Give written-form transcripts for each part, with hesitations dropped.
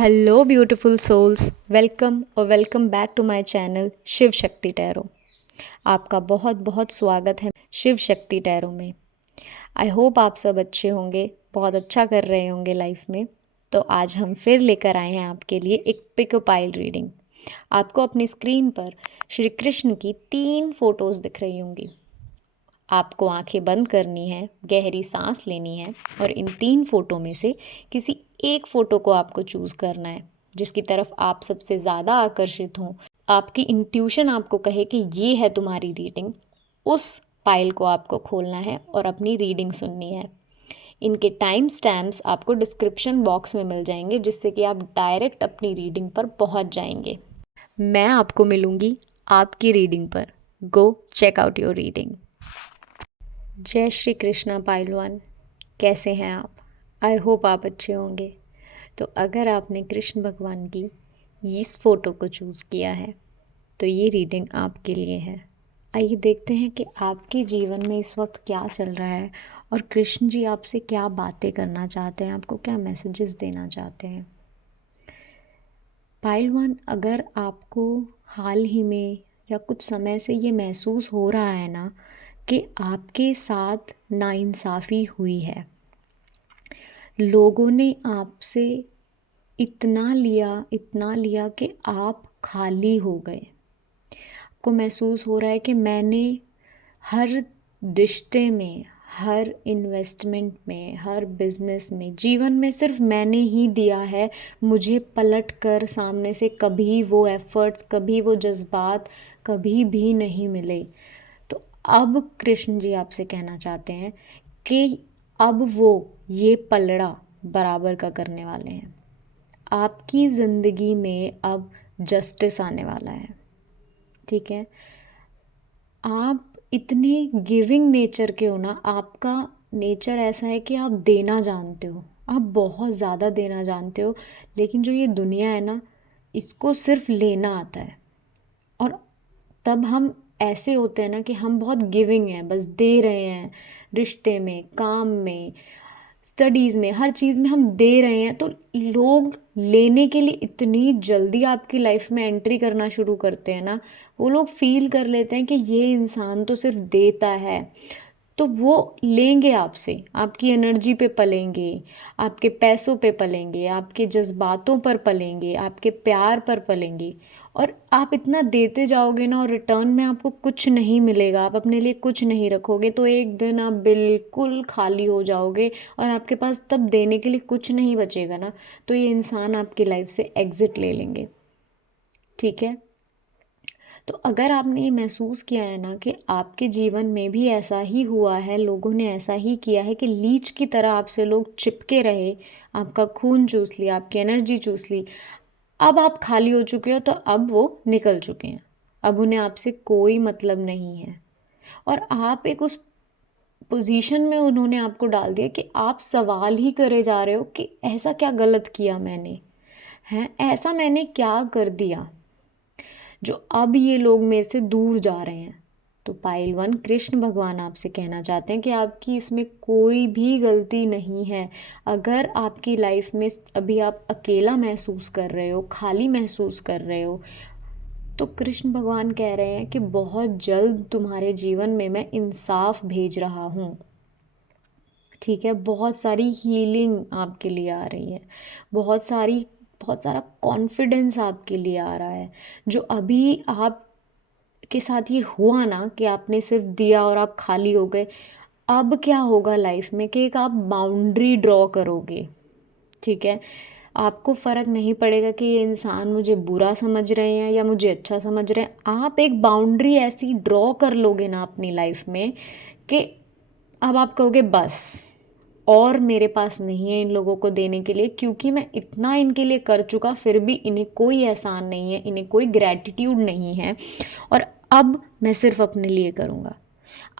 Hello beautiful souls, welcome और welcome back to my channel Shiv Shakti tarot. आपका बहुत बहुत स्वागत है शिव शक्ति टैरो में। आई होप आप सब अच्छे होंगे, बहुत अच्छा कर रहे होंगे लाइफ में। तो आज हम फिर लेकर आए हैं आपके लिए एक पिक पाइल रीडिंग। आपको अपनी स्क्रीन पर श्री कृष्ण की 3 फोटोज़ दिख रही होंगी। आपको आंखें बंद करनी है, गहरी सांस लेनी है और इन 3 फोटो में से किसी एक फ़ोटो को आपको चूज़ करना है जिसकी तरफ आप सबसे ज़्यादा आकर्षित हों। आपकी इंट्यूशन आपको कहे कि ये है तुम्हारी रीडिंग, उस फाइल को आपको खोलना है और अपनी रीडिंग सुननी है। इनके टाइम स्टैम्प्स आपको डिस्क्रिप्शन बॉक्स में मिल जाएंगे जिससे कि आप डायरेक्ट अपनी रीडिंग पर पहुंच जाएंगे। मैं आपको मिलूंगी आपकी रीडिंग पर। Go check out your reading. जय श्री कृष्णा पाइलवान, कैसे हैं आप? आई होप आप अच्छे होंगे। तो अगर आपने कृष्ण भगवान की इस फ़ोटो को चूज़ किया है तो ये रीडिंग आपके लिए है। आइए देखते हैं कि आपके जीवन में इस वक्त क्या चल रहा है और कृष्ण जी आपसे क्या बातें करना चाहते हैं, आपको क्या मैसेजेस देना चाहते हैं। पाइलवान, अगर आपको हाल ही में या कुछ समय से ये महसूस हो रहा है ना कि आपके साथ नाइंसाफ़ी हुई है, लोगों ने आपसे इतना लिया कि आप खाली हो गए। आपको महसूस हो रहा है कि मैंने हर रिश्ते में, हर इन्वेस्टमेंट में, हर बिजनेस में, जीवन में सिर्फ मैंने ही दिया है। मुझे पलट कर सामने से कभी वो एफर्ट्स, कभी वो जज्बात कभी भी नहीं मिले। तो अब कृष्ण जी आपसे कहना चाहते हैं कि अब वो ये पलड़ा बराबर का करने वाले हैं। आपकी ज़िंदगी में अब जस्टिस आने वाला है, ठीक है। आप इतने गिविंग नेचर के हो ना, आपका नेचर ऐसा है कि आप देना जानते हो, आप बहुत ज़्यादा देना जानते हो। लेकिन जो ये दुनिया है ना, इसको सिर्फ लेना आता है। और तब हम ऐसे होते हैं ना कि हम बहुत गिविंग हैं, बस दे रहे हैं। रिश्ते में, काम में, स्टडीज़ में, हर चीज़ में हम दे रहे हैं। तो लोग लेने के लिए इतनी जल्दी आपकी लाइफ में एंट्री करना शुरू करते हैं ना, वो लोग फील कर लेते हैं कि ये इंसान तो सिर्फ देता है। तो वो लेंगे आपसे, आपकी एनर्जी पे पलेंगे, आपके पैसों पे पलेंगे, आपके जज्बातों पर पलेंगे, आपके प्यार पर पलेंगे। और आप इतना देते जाओगे ना और रिटर्न में आपको कुछ नहीं मिलेगा, आप अपने लिए कुछ नहीं रखोगे, तो एक दिन आप बिल्कुल खाली हो जाओगे और आपके पास तब देने के लिए कुछ नहीं बचेगा ना। तो ये इंसान आपकी लाइफ से एग्ज़िट ले लेंगे, ठीक है। तो अगर आपने ये महसूस किया है ना कि आपके जीवन में भी ऐसा ही हुआ है, लोगों ने ऐसा ही किया है कि लीच की तरह आपसे लोग चिपके रहे, आपका खून चूस लिया, आपकी एनर्जी चूस ली, अब आप खाली हो चुके हो, तो अब वो निकल चुके हैं। अब उन्हें आपसे कोई मतलब नहीं है। और आप एक उस पोजीशन में उन्होंने आपको डाल दिया कि आप सवाल ही करे जा रहे हो कि ऐसा क्या गलत किया मैंने, हैं ऐसा मैंने क्या कर दिया जो अब ये लोग मेरे से दूर जा रहे हैं। तो पाइल वन, कृष्ण भगवान आपसे कहना चाहते हैं कि आपकी इसमें कोई भी गलती नहीं है। अगर आपकी लाइफ में अभी आप अकेला महसूस कर रहे हो, खाली महसूस कर रहे हो, तो कृष्ण भगवान कह रहे हैं कि बहुत जल्द तुम्हारे जीवन में मैं इंसाफ भेज रहा हूँ, ठीक है। बहुत सारी हीलिंग आपके लिए आ रही है, बहुत सारा कॉन्फिडेंस आपके लिए आ रहा है। जो अभी आप के साथ ये हुआ ना कि आपने सिर्फ दिया और आप खाली हो गए, अब क्या होगा लाइफ में कि एक आप बाउंड्री ड्रॉ करोगे, ठीक है। आपको फ़र्क नहीं पड़ेगा कि ये इंसान मुझे बुरा समझ रहे हैं या मुझे अच्छा समझ रहे हैं। आप एक बाउंड्री ऐसी ड्रॉ कर लोगे ना अपनी लाइफ में कि अब आप कहोगे बस, और मेरे पास नहीं है इन लोगों को देने के लिए, क्योंकि मैं इतना इनके लिए कर चुका, फिर भी इन्हें कोई एहसान नहीं है, इन्हें कोई ग्रैटिट्यूड नहीं है। और अब मैं सिर्फ अपने लिए करूँगा।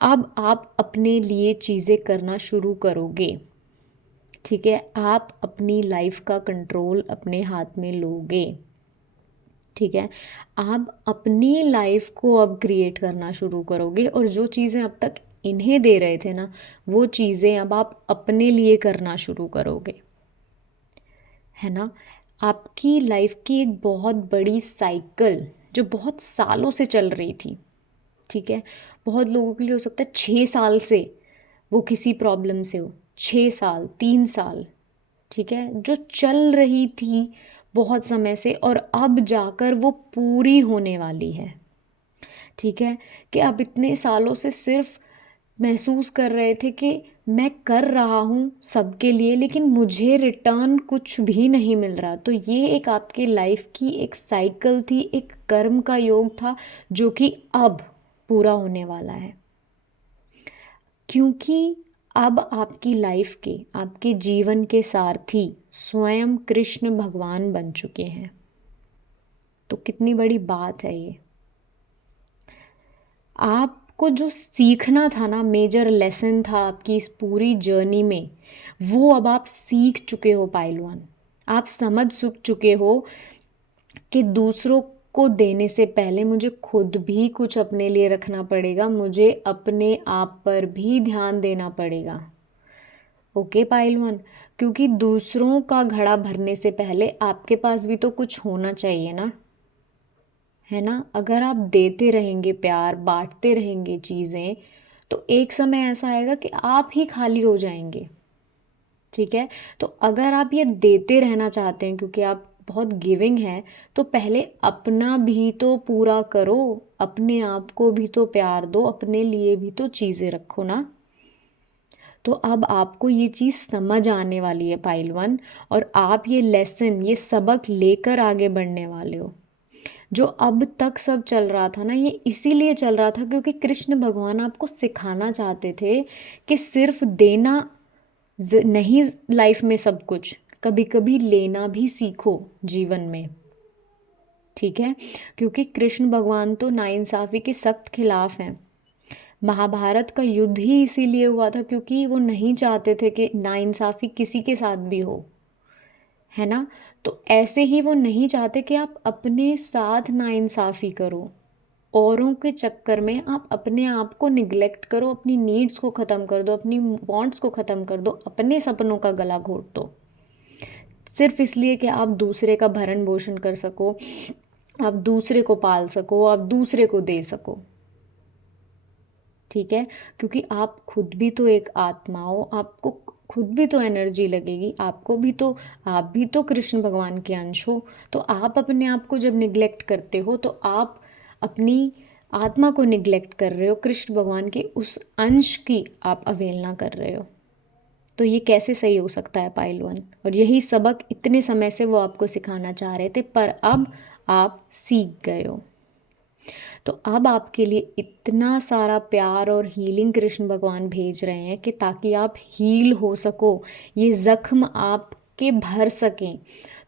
अब आप अपने लिए चीज़ें करना शुरू करोगे, ठीक है। आप अपनी लाइफ का कंट्रोल अपने हाथ में लोगे, ठीक है। आप अपनी लाइफ को अब क्रिएट करना शुरू करोगे और जो चीज़ें अब तक इन्हें दे रहे थे ना, वो चीज़ें अब आप अपने लिए करना शुरू करोगे, है ना। आपकी लाइफ की एक बहुत बड़ी साइकिल जो बहुत सालों से चल रही थी, ठीक है, बहुत लोगों के लिए हो सकता है 6 साल से वो किसी प्रॉब्लम से हो, 6 साल, 3 साल, ठीक है, जो चल रही थी बहुत समय से और अब जाकर वो पूरी होने वाली है, ठीक है, कि आप इतने सालों से सिर्फ महसूस कर रहे थे कि मैं कर रहा हूँ सबके लिए लेकिन मुझे रिटर्न कुछ भी नहीं मिल रहा। तो ये एक आपके लाइफ की एक साइकिल थी, एक कर्म का योग था जो कि अब पूरा होने वाला है, क्योंकि अब आपकी लाइफ के, आपके जीवन के सारथी स्वयं कृष्ण भगवान बन चुके हैं। तो कितनी बड़ी बात है ये। आपको जो सीखना था ना, मेजर लेसन था आपकी इस पूरी जर्नी में, वो अब आप सीख चुके हो पायलवान। आप समझ चुके हो कि दूसरों को देने से पहले मुझे खुद भी कुछ अपने लिए रखना पड़ेगा, मुझे अपने आप पर भी ध्यान देना पड़ेगा। ओके पायलवान, क्योंकि दूसरों का घड़ा भरने से पहले आपके पास भी तो कुछ होना चाहिए ना, है ना। अगर आप देते रहेंगे प्यार, बांटते रहेंगे चीज़ें, तो एक समय ऐसा आएगा कि आप ही खाली हो जाएंगे, ठीक है। तो अगर आप ये देते रहना चाहते हैं क्योंकि आप बहुत गिविंग हैं, तो पहले अपना भी तो पूरा करो, अपने आप को भी तो प्यार दो, अपने लिए भी तो चीज़ें रखो ना। तो अब आपको ये चीज़ समझ आने वाली है पाइल 1, और आप ये लेसन, ये सबक लेकर आगे बढ़ने वाले हो। जो अब तक सब चल रहा था ना, ये इसीलिए चल रहा था क्योंकि कृष्ण भगवान आपको सिखाना चाहते थे कि सिर्फ देना नहीं लाइफ में सब कुछ, कभी कभी लेना भी सीखो जीवन में, ठीक है। क्योंकि कृष्ण भगवान तो नाइंसाफ़ी के सख्त खिलाफ हैं। महाभारत का युद्ध ही इसीलिए हुआ था क्योंकि वो नहीं चाहते थे कि नाइंसाफ़ी किसी के साथ भी हो, है ना। तो ऐसे ही वो नहीं चाहते कि आप अपने साथ नाइंसाफ़ी करो, औरों के चक्कर में आप अपने आप को निगलेक्ट करो, अपनी नीड्स को ख़त्म कर दो, अपनी वांट्स को ख़त्म कर दो, अपने सपनों का गला घोट दो, सिर्फ इसलिए कि आप दूसरे का भरण पोषण कर सको, आप दूसरे को पाल सको, आप दूसरे को दे सको, ठीक है। क्योंकि आप खुद भी तो एक आत्मा हो, आपको खुद भी तो एनर्जी लगेगी, आपको भी तो, आप भी तो कृष्ण भगवान के अंश हो। तो आप अपने आप को जब निगलेक्ट करते हो तो आप अपनी आत्मा को निगलेक्ट कर रहे हो, कृष्ण भगवान के उस अंश की आप अवहेलना कर रहे हो। तो ये कैसे सही हो सकता है पाइल 1। और यही सबक इतने समय से वो आपको सिखाना चाह रहे थे, पर अब आप सीख गए हो। तो अब आपके लिए इतना सारा प्यार और हीलिंग कृष्ण भगवान भेज रहे हैं कि ताकि आप हील हो सको, ये ज़ख्म आपके भर सकें।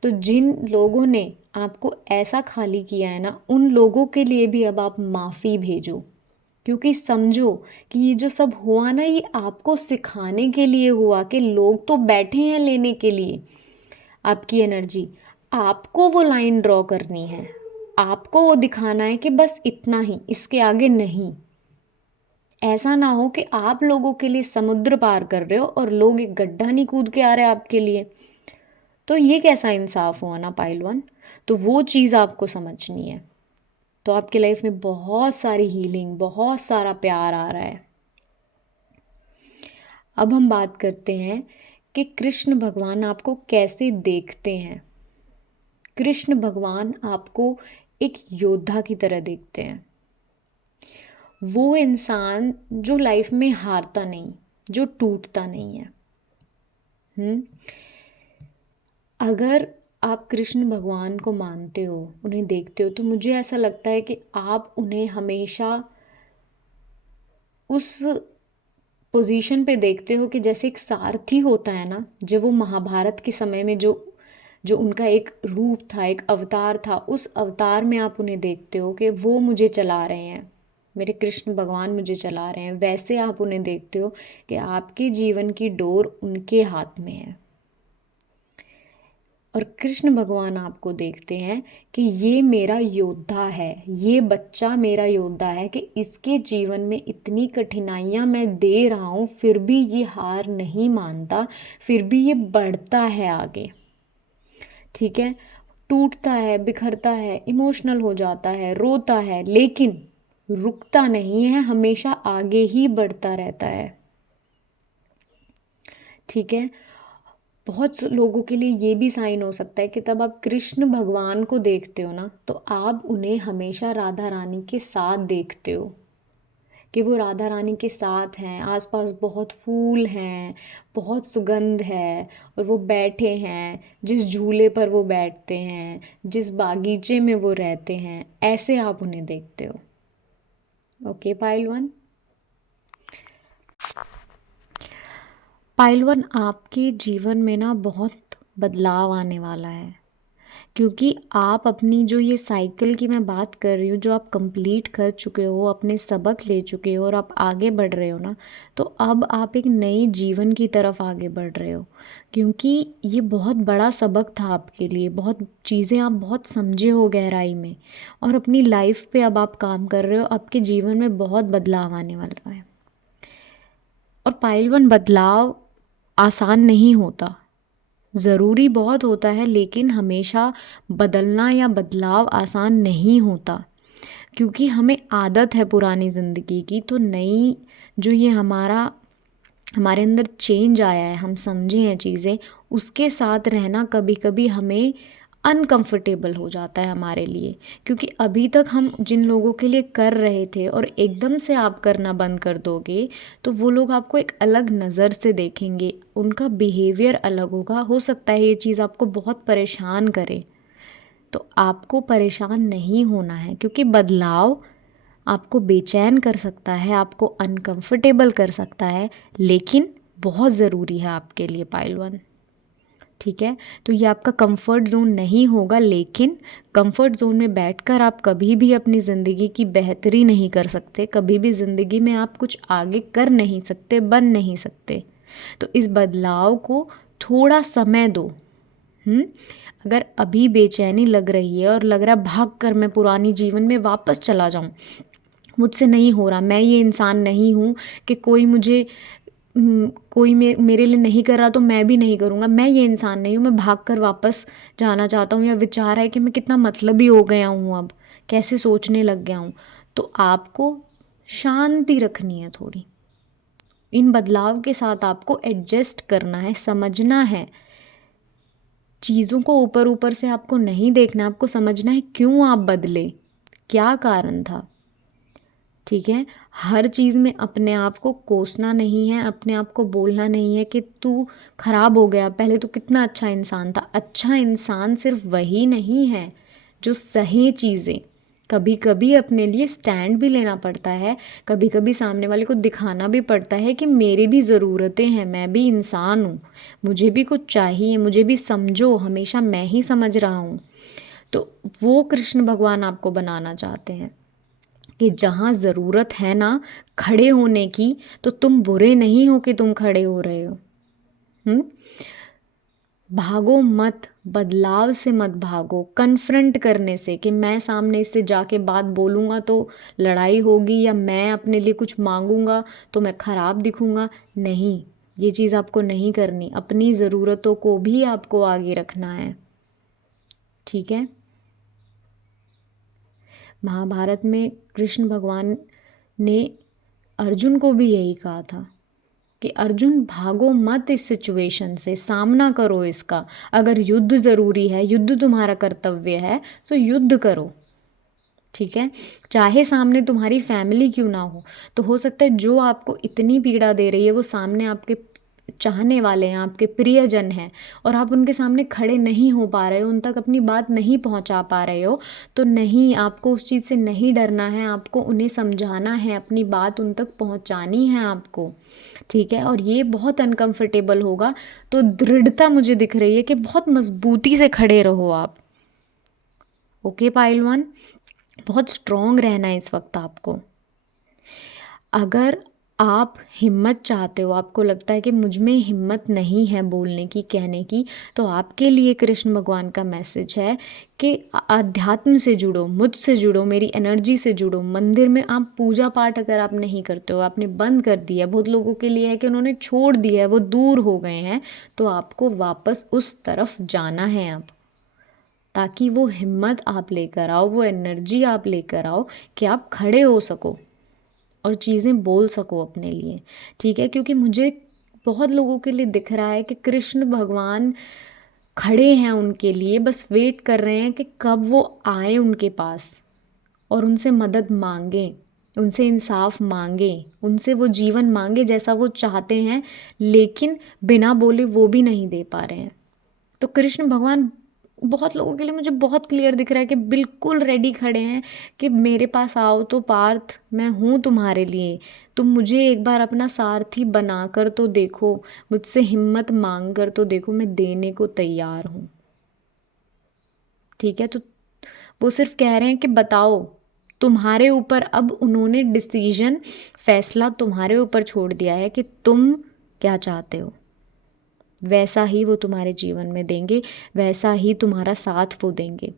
तो जिन लोगों ने आपको ऐसा खाली किया है ना, उन लोगों के लिए भी अब आप माफ़ी भेजो, क्योंकि समझो कि ये जो सब हुआ ना, ये आपको सिखाने के लिए हुआ कि लोग तो बैठे हैं लेने के लिए आपकी एनर्जी, आपको वो लाइन ड्रॉ करनी है, आपको वो दिखाना है कि बस इतना ही, इसके आगे नहीं। ऐसा ना हो कि आप लोगों के लिए समुद्र पार कर रहे हो और लोग एक गड्ढा नहीं कूद के आ रहे आपके लिए। तो ये कैसा इंसाफ हुआ ना पाइल 1। तो वो चीज़ आपको समझनी है। तो आपकी लाइफ में बहुत सारी हीलिंग, बहुत सारा प्यार आ रहा है। अब हम बात करते हैं कि कृष्ण भगवान आपको कैसे देखते हैं। कृष्ण भगवान आपको एक योद्धा की तरह देखते हैं, वो इंसान जो लाइफ में हारता नहीं, जो टूटता नहीं है। अगर आप कृष्ण भगवान को मानते हो, उन्हें देखते हो, तो मुझे ऐसा लगता है कि आप उन्हें हमेशा उस पोजीशन पे देखते हो कि जैसे एक सारथी होता है ना, जब वो महाभारत के समय में जो जो उनका एक रूप था, एक अवतार था, उस अवतार में आप उन्हें देखते हो कि वो मुझे चला रहे हैं, मेरे कृष्ण भगवान मुझे चला रहे हैं। वैसे आप उन्हें देखते हो कि आपके जीवन की डोर उनके हाथ में है, और कृष्ण भगवान आपको देखते हैं कि ये मेरा योद्धा है, ये बच्चा मेरा योद्धा है, कि इसके जीवन में इतनी कठिनाइयाँ मैं दे रहा हूँ, फिर भी ये हार नहीं मानता, फिर भी ये बढ़ता है आगे, ठीक है, टूटता है, बिखरता है, इमोशनल हो जाता है, रोता है, लेकिन रुकता नहीं है, हमेशा आगे ही बढ़ता रहता है। ठीक है, लोगों के लिए ये भी साइन हो सकता है कि तब आप कृष्ण भगवान को देखते हो ना, तो आप उन्हें हमेशा राधा रानी के साथ देखते हो, कि वो राधा रानी के साथ हैं, आसपास बहुत फूल हैं, बहुत सुगंध है, और वो बैठे हैं, जिस झूले पर वो बैठते हैं, जिस बागीचे में वो रहते हैं, ऐसे आप उन्हें देखते हो। Okay pile one. Pile one, आपके जीवन में ना बहुत बदलाव आने वाला है, क्योंकि आप अपनी जो ये साइकिल की मैं बात कर रही हूँ, जो आप कंप्लीट कर चुके हो, अपने सबक ले चुके हो और आप आगे बढ़ रहे हो ना, तो अब आप एक नए जीवन की तरफ आगे बढ़ रहे हो, क्योंकि ये बहुत बड़ा सबक था आपके लिए, बहुत चीज़ें आप बहुत समझे हो गहराई में, और अपनी लाइफ पे अब आप काम कर रहे हो, आपके जीवन में बहुत बदलाव आने वाला है। और पाइल वन, बदलाव आसान नहीं होता, ज़रूरी बहुत होता है, लेकिन हमेशा बदलना या बदलाव आसान नहीं होता, क्योंकि हमें आदत है पुरानी ज़िंदगी की, तो नई जो ये हमारे अंदर चेंज आया है, हम समझे हैं चीज़ें, उसके साथ रहना कभी कभी हमें अनकंफर्टेबल हो जाता है हमारे लिए, क्योंकि अभी तक हम जिन लोगों के लिए कर रहे थे और एकदम से आप करना बंद कर दोगे, तो वो लोग आपको एक अलग नज़र से देखेंगे, उनका बिहेवियर अलग होगा, हो सकता है ये चीज़ आपको बहुत परेशान करे। तो आपको परेशान नहीं होना है, क्योंकि बदलाव आपको बेचैन कर सकता है, आपको अनकंफर्टेबल कर सकता है, लेकिन बहुत ज़रूरी है आपके लिए पाइल वन। ठीक है, तो ये आपका कंफर्ट ज़ोन नहीं होगा, लेकिन कंफर्ट ज़ोन में बैठकर आप कभी भी अपनी ज़िंदगी की बेहतरी नहीं कर सकते, कभी भी ज़िंदगी में आप कुछ आगे कर नहीं सकते, बन नहीं सकते। तो इस बदलाव को थोड़ा समय दो। अगर अभी बेचैनी लग रही है और लग रहा है भाग कर मैं पुरानी जीवन में वापस चला जाऊं, मुझसे नहीं हो रहा, मैं ये इंसान नहीं हूँ कि कोई मुझे कोई मेरे लिए नहीं कर रहा तो मैं भी नहीं करूँगा, मैं ये इंसान नहीं हूँ, मैं भाग कर वापस जाना चाहता हूँ, या विचार है कि मैं कितना मतलबी हो गया हूँ, अब कैसे सोचने लग गया हूँ, तो आपको शांति रखनी है थोड़ी। इन बदलाव के साथ आपको एडजस्ट करना है, समझना है, चीज़ों को ऊपर ऊपर से आपको नहीं देखना, आपको समझना है क्यों आप बदले, क्या कारण था। ठीक है, हर चीज़ में अपने आप को कोसना नहीं है, अपने आप को बोलना नहीं है कि तू खराब हो गया, पहले तो कितना अच्छा इंसान था। अच्छा इंसान सिर्फ वही नहीं है जो सही चीज़ें, कभी कभी अपने लिए स्टैंड भी लेना पड़ता है, कभी कभी सामने वाले को दिखाना भी पड़ता है कि मेरी भी ज़रूरतें हैं, मैं भी इंसान हूँ, मुझे भी कुछ चाहिए, मुझे भी समझो, हमेशा मैं ही समझ रहा हूँ। तो वो कृष्ण भगवान आपको बनाना चाहते हैं कि जहाँ ज़रूरत है ना खड़े होने की, तो तुम बुरे नहीं हो कि तुम खड़े हो रहे हो। हम्म, भागो मत, बदलाव से मत भागो, कन्फ्रंट करने से कि मैं सामने इससे जाके बात बोलूँगा तो लड़ाई होगी, या मैं अपने लिए कुछ मांगूंगा तो मैं ख़राब दिखूंगा, नहीं, ये चीज़ आपको नहीं करनी, अपनी ज़रूरतों को भी आपको आगे रखना है। ठीक है, महाभारत में कृष्ण भगवान ने अर्जुन को भी यही कहा था कि अर्जुन भागो मत इस सिचुएशन से, सामना करो इसका, अगर युद्ध ज़रूरी है, युद्ध तुम्हारा कर्तव्य है, तो युद्ध करो। ठीक है, चाहे सामने तुम्हारी फैमिली क्यों ना हो सकता है जो आपको इतनी पीड़ा दे रही है वो सामने आपके चाहने वाले हैं, आपके प्रियजन हैं, और आप उनके सामने खड़े नहीं हो पा रहे हो, उन तक अपनी बात नहीं पहुंचा पा रहे हो, तो नहीं, आपको उस चीज़ से नहीं डरना है, आपको उन्हें समझाना है, अपनी बात उन तक पहुंचानी है आपको। ठीक है, और ये बहुत अनकंफर्टेबल होगा, तो दृढ़ता मुझे दिख रही है कि बहुत मजबूती से खड़े रहो आप। ओके पाइलवान, बहुत स्ट्रॉन्ग रहना है इस वक्त आपको। अगर आप हिम्मत चाहते हो, आपको लगता है कि मुझ में हिम्मत नहीं है बोलने की, कहने की, तो आपके लिए कृष्ण भगवान का मैसेज है कि अध्यात्म से जुड़ो, मुझसे जुड़ो, मेरी एनर्जी से जुड़ो। मंदिर में आप पूजा पाठ अगर आप नहीं करते हो, आपने बंद कर दिया, बहुत लोगों के लिए है कि उन्होंने छोड़ दिया है, वो दूर हो गए हैं, तो आपको वापस उस तरफ जाना है अब। ताकि वो हिम्मत आप लेकर आओ, वो एनर्जी आप लेकर आओ कि आप खड़े हो सको और चीज़ें बोल सको अपने लिए। ठीक है, क्योंकि मुझे बहुत लोगों के लिए दिख रहा है कि कृष्ण भगवान खड़े हैं उनके लिए, बस वेट कर रहे हैं कि कब वो आए उनके पास और उनसे मदद मांगें, उनसे इंसाफ मांगें, उनसे वो जीवन मांगे जैसा वो चाहते हैं, लेकिन बिना बोले वो भी नहीं दे पा रहे हैं। तो कृष्ण भगवान बहुत लोगों के लिए मुझे बहुत क्लियर दिख रहा है कि बिल्कुल रेडी खड़े हैं कि मेरे पास आओ तो पार्थ, मैं हूँ तुम्हारे लिए, तुम मुझे एक बार अपना सारथी बना कर तो देखो, मुझसे हिम्मत मांग कर तो देखो, मैं देने को तैयार हूँ। ठीक है, तो वो सिर्फ कह रहे हैं कि बताओ, तुम्हारे ऊपर, अब उन्होंने डिसीजन, फैसला तुम्हारे ऊपर छोड़ दिया है कि तुम क्या चाहते हो, वैसा ही वो तुम्हारे जीवन में देंगे, वैसा ही तुम्हारा साथ वो देंगे।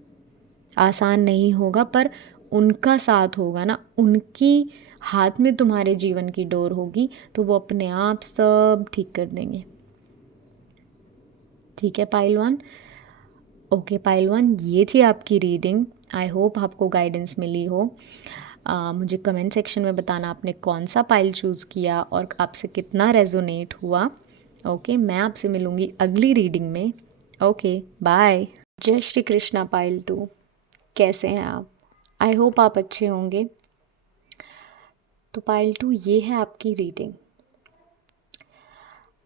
आसान नहीं होगा पर उनका साथ होगा ना, उनकी हाथ में तुम्हारे जीवन की डोर होगी, तो वो अपने आप सब ठीक कर देंगे। ठीक है पाइलवान। ओके पाइलवान, ये थी आपकी रीडिंग। आई होप आपको गाइडेंस मिली हो। मुझे कमेंट सेक्शन में बताना आपने कौन सा पाइल चूज़ किया और आपसे कितना रेजोनेट हुआ। ओके, मैं आपसे मिलूँगी अगली रीडिंग में। Okay, bye. जय श्री कृष्णा पाइल 2, कैसे हैं आप? आई होप आप अच्छे होंगे। तो पाइल 2, ये है आपकी रीडिंग।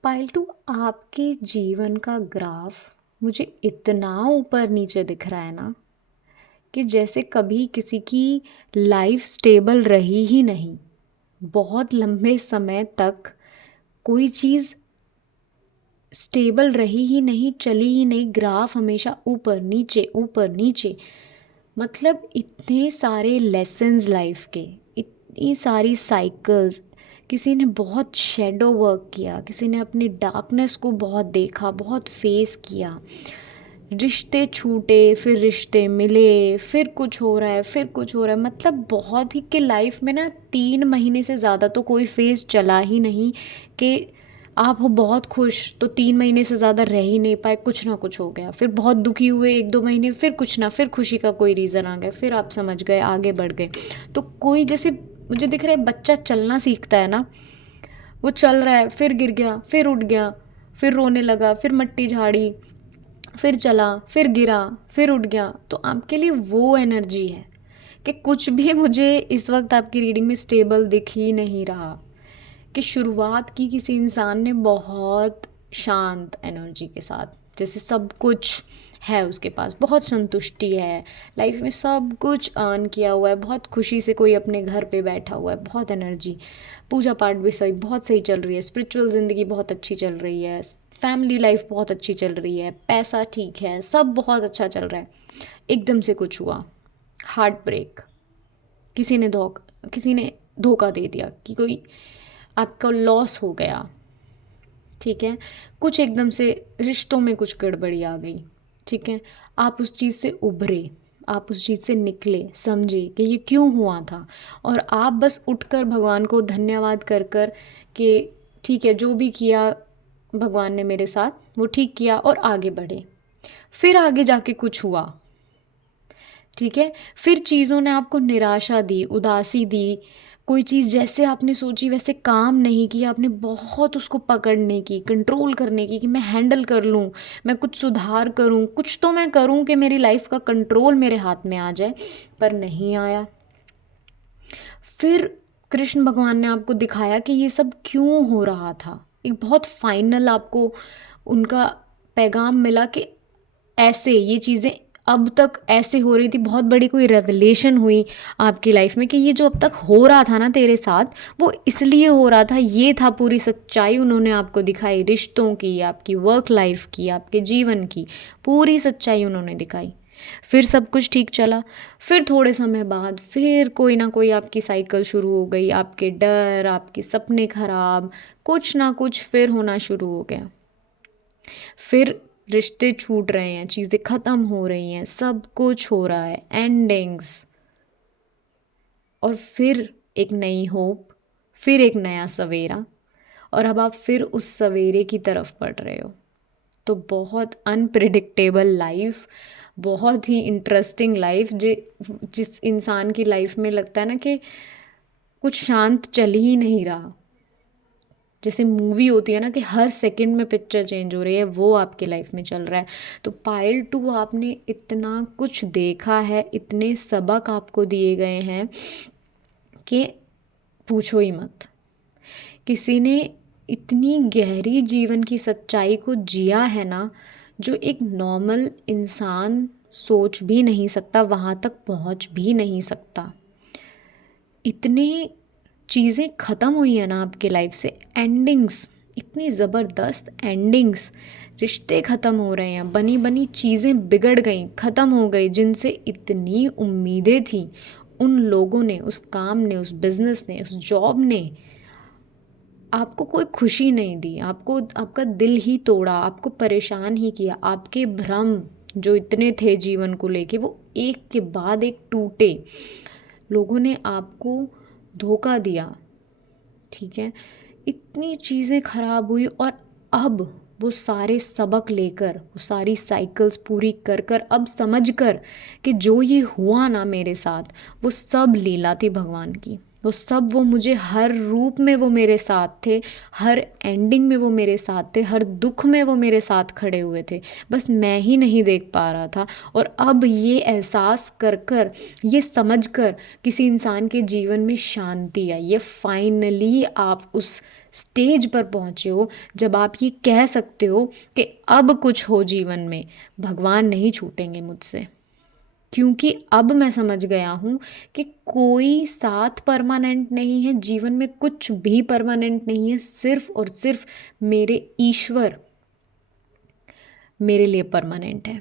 पाइल 2, आपके जीवन का ग्राफ मुझे इतना ऊपर नीचे दिख रहा है ना, कि जैसे कभी किसी की लाइफ स्टेबल रही ही नहीं, बहुत लंबे समय तक कोई चीज़ स्टेबल रही ही नहीं, चली ही नहीं, ग्राफ हमेशा ऊपर नीचे ऊपर नीचे। मतलब इतने सारे लेसन्स लाइफ के, इतनी सारी साइकिल्स, किसी ने बहुत शेडो वर्क किया, किसी ने अपनी डार्कनेस को बहुत देखा, बहुत फेस किया, रिश्ते छूटे, फिर रिश्ते मिले, फिर कुछ हो रहा है, फिर कुछ हो रहा है। मतलब बहुत ही कि लाइफ में ना 3 महीने से ज़्यादा तो कोई फेज़ चला ही नहीं कि आप हो बहुत खुश तो 3 महीने से ज़्यादा रह ही नहीं पाए, कुछ ना कुछ हो गया, फिर बहुत दुखी हुए 1-2 महीने, फिर कुछ ना, फिर खुशी का कोई रीज़न आ गया, फिर आप समझ गए, आगे बढ़ गए। तो कोई जैसे मुझे दिख रहा है बच्चा चलना सीखता है ना, वो चल रहा है, फिर गिर गया, फिर उठ गया, फिर रोने लगा, फिर मट्टी झाड़ी, फिर चला, फिर गिरा, फिर उठ गया। तो आपके लिए वो एनर्जी है कि कुछ भी मुझे इस वक्त आपकी रीडिंग में स्टेबल दिख ही नहीं रहा, कि शुरुआत की किसी इंसान ने बहुत शांत एनर्जी के साथ, जैसे सब कुछ है उसके पास, बहुत संतुष्टि है लाइफ में, सब कुछ अर्न किया हुआ है, बहुत खुशी से कोई अपने घर पे बैठा हुआ है, बहुत एनर्जी, पूजा पाठ भी सही बहुत सही चल रही है, स्पिरिचुअल ज़िंदगी बहुत अच्छी चल रही है, फैमिली लाइफ बहुत अच्छी चल रही है, पैसा ठीक है, सब बहुत अच्छा चल रहा है। एकदम से कुछ हुआ, हार्ट ब्रेक, किसी ने धोखा दे दिया, कि कोई आपका लॉस हो गया। ठीक है, कुछ एकदम से रिश्तों में कुछ गड़बड़ी आ गई। ठीक है, आप उस चीज़ से उभरे, आप उस चीज़ से निकले, समझे कि ये क्यों हुआ था, और आप बस उठकर भगवान को धन्यवाद कर कर कि ठीक है, जो भी किया भगवान ने मेरे साथ वो ठीक किया, और आगे बढ़े। फिर आगे जाके कुछ हुआ। ठीक है, फिर चीज़ों ने आपको निराशा दी, उदासी दी, कोई चीज़ जैसे आपने सोची वैसे काम नहीं किया, आपने बहुत उसको पकड़ने की, कंट्रोल करने की, कि मैं हैंडल कर लूँ, मैं कुछ सुधार करूँ, कुछ तो मैं करूँ कि मेरी लाइफ का कंट्रोल मेरे हाथ में आ जाए, पर नहीं आया। फिर कृष्ण भगवान ने आपको दिखाया कि ये सब क्यों हो रहा था। एक बहुत फाइनल आपको उनका पैगाम मिला कि ऐसे ये चीज़ें अब तक ऐसे हो रही थी, बहुत बड़ी कोई रेवलेशन हुई आपकी लाइफ में कि ये जो अब तक हो रहा था ना तेरे साथ, वो इसलिए हो रहा था। ये था पूरी सच्चाई उन्होंने आपको दिखाई, रिश्तों की, आपकी वर्क लाइफ की, आपके जीवन की पूरी सच्चाई उन्होंने दिखाई। फिर सब कुछ ठीक चला। फिर थोड़े समय बाद फिर कोई ना कोई आपकी साइकिल शुरू हो गई, आपके डर, आपके सपने खराब, कुछ ना कुछ फिर होना शुरू हो गया। फिर रिश्ते छूट रहे हैं, चीज़ें ख़त्म हो रही हैं, सब कुछ हो रहा है, एंडिंग्स, और फिर एक नई होप, फिर एक नया सवेरा, और अब आप फिर उस सवेरे की तरफ बढ़ रहे हो। तो बहुत अनप्रिडिक्टेबल लाइफ, बहुत ही इंटरेस्टिंग लाइफ, जिस इंसान की लाइफ में लगता है ना कि कुछ शांत चल ही नहीं रहा, जैसे मूवी होती है ना कि हर सेकंड में पिक्चर चेंज हो रही है, वो आपके लाइफ में चल रहा है। तो पायल 2 आपने इतना कुछ देखा है, इतने सबक आपको दिए गए हैं कि पूछो ही मत। किसी ने इतनी गहरी जीवन की सच्चाई को जिया है ना, जो एक नॉर्मल इंसान सोच भी नहीं सकता, वहाँ तक पहुँच भी नहीं सकता। इतने चीज़ें ख़त्म हुई हैं ना आपके लाइफ से, एंडिंग्स, इतनी ज़बरदस्त एंडिंग्स, रिश्ते ख़त्म हो रहे हैं, बनी बनी चीज़ें बिगड़ गई, ख़त्म हो गई, जिनसे इतनी उम्मीदें थी उन लोगों ने, उस काम ने, उस बिज़नेस ने, उस जॉब ने आपको कोई खुशी नहीं दी, आपको आपका दिल ही तोड़ा, आपको परेशान ही किया। आपके भ्रम जो इतने थे जीवन को लेके, वो एक के बाद एक टूटे। लोगों ने आपको धोखा दिया, ठीक है, इतनी चीज़ें ख़राब हुई। और अब वो सारे सबक लेकर, वो सारी साइकिल्स पूरी कर कर, अब समझ कर कि जो ये हुआ ना मेरे साथ, वो सब लीला थी भगवान की। वो सब, वो मुझे हर रूप में वो मेरे साथ थे, हर एंडिंग में वो मेरे साथ थे, हर दुख में वो मेरे साथ खड़े हुए थे, बस मैं ही नहीं देख पा रहा था। और अब ये एहसास कर कर, ये समझ कर किसी इंसान के जीवन में शांति आई। ये फाइनली आप उस स्टेज पर पहुँचे हो जब आप ये कह सकते हो कि अब कुछ हो जीवन में, भगवान नहीं छूटेंगे मुझसे। क्योंकि अब मैं समझ गया हूँ कि कोई साथ परमानेंट नहीं है, जीवन में कुछ भी परमानेंट नहीं है, सिर्फ और सिर्फ मेरे ईश्वर मेरे लिए परमानेंट है,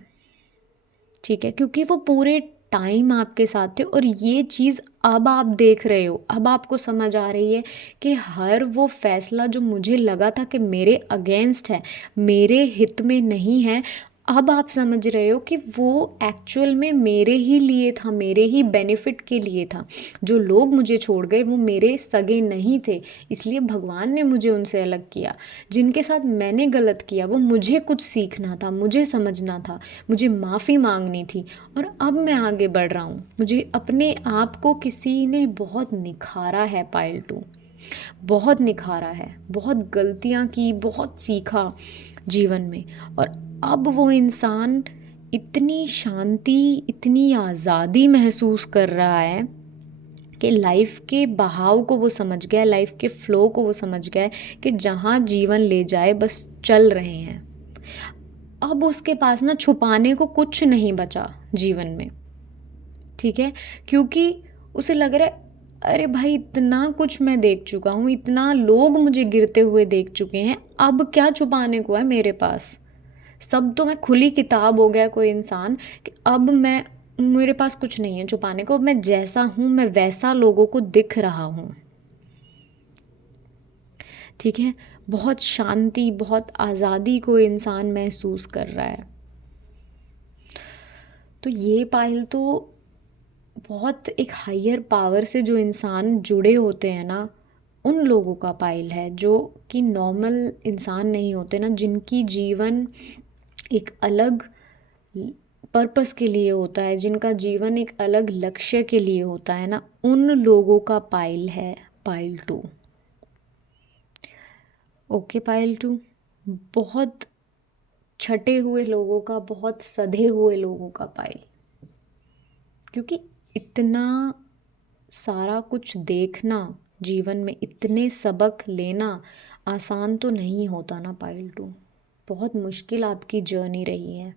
ठीक है, क्योंकि वो पूरे टाइम आपके साथ थे। और ये चीज़ अब आप देख रहे हो, अब आपको समझ आ रही है कि हर वो फैसला जो मुझे लगा था कि मेरे अगेंस्ट है, मेरे हित में नहीं है, अब आप समझ रहे हो कि वो एक्चुअल में मेरे ही लिए था, मेरे ही बेनिफिट के लिए था। जो लोग मुझे छोड़ गए वो मेरे सगे नहीं थे, इसलिए भगवान ने मुझे उनसे अलग किया। जिनके साथ मैंने गलत किया वो मुझे कुछ सीखना था, मुझे समझना था, मुझे माफ़ी मांगनी थी। और अब मैं आगे बढ़ रहा हूँ। मुझे अपने आप को किसी ने बहुत निखारा है पायल 2, बहुत निखारा है, बहुत गलतियाँ की, बहुत सीखा जीवन में। और अब वो इंसान इतनी शांति, इतनी आज़ादी महसूस कर रहा है कि लाइफ के बहाव को वो समझ गया, लाइफ के फ़्लो को वो समझ गया कि जहाँ जीवन ले जाए बस चल रहे हैं। अब उसके पास ना छुपाने को कुछ नहीं बचा जीवन में, ठीक है, क्योंकि उसे लग रहा है अरे भाई इतना कुछ मैं देख चुका हूँ, इतना लोग मुझे गिरते हुए देख चुके हैं, अब क्या छुपाने को है मेरे पास। सब तो मैं खुली किताब हो गया कोई इंसान कि अब मैं, मेरे पास कुछ नहीं है छुपाने को, मैं जैसा हूँ मैं वैसा लोगों को दिख रहा हूँ, ठीक है। बहुत शांति, बहुत आज़ादी को इंसान महसूस कर रहा है। तो ये पायल तो बहुत एक हायर पावर से जो इंसान जुड़े होते हैं ना, उन लोगों का पायल है, जो कि नॉर्मल इंसान नहीं होते ना, जिनकी जीवन एक अलग पर्पस के लिए होता है, जिनका जीवन एक अलग लक्ष्य के लिए होता है ना, उन लोगों का पायल है पायल 2। ओके पायल 2, बहुत छटे हुए लोगों का, बहुत सधे हुए लोगों का पायल। क्योंकि इतना सारा कुछ देखना जीवन में, इतने सबक लेना आसान तो नहीं होता ना पायल 2, बहुत मुश्किल आपकी जर्नी रही है।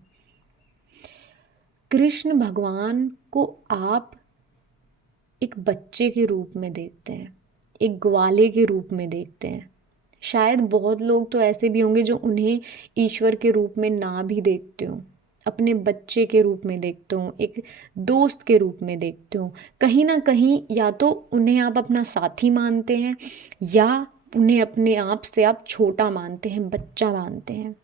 कृष्ण भगवान को आप एक बच्चे के रूप में देखते हैं, एक ग्वाले के रूप में देखते हैं। शायद बहुत लोग तो ऐसे भी होंगे जो उन्हें ईश्वर के रूप में ना भी देखते हो, अपने बच्चे के रूप में देखते हो, एक दोस्त के रूप में देखते हो। कहीं ना कहीं या तो उन्हें आप अपना साथी मानते हैं, या उन्हें अपने आप से आप छोटा मानते हैं, बच्चा मानते हैं।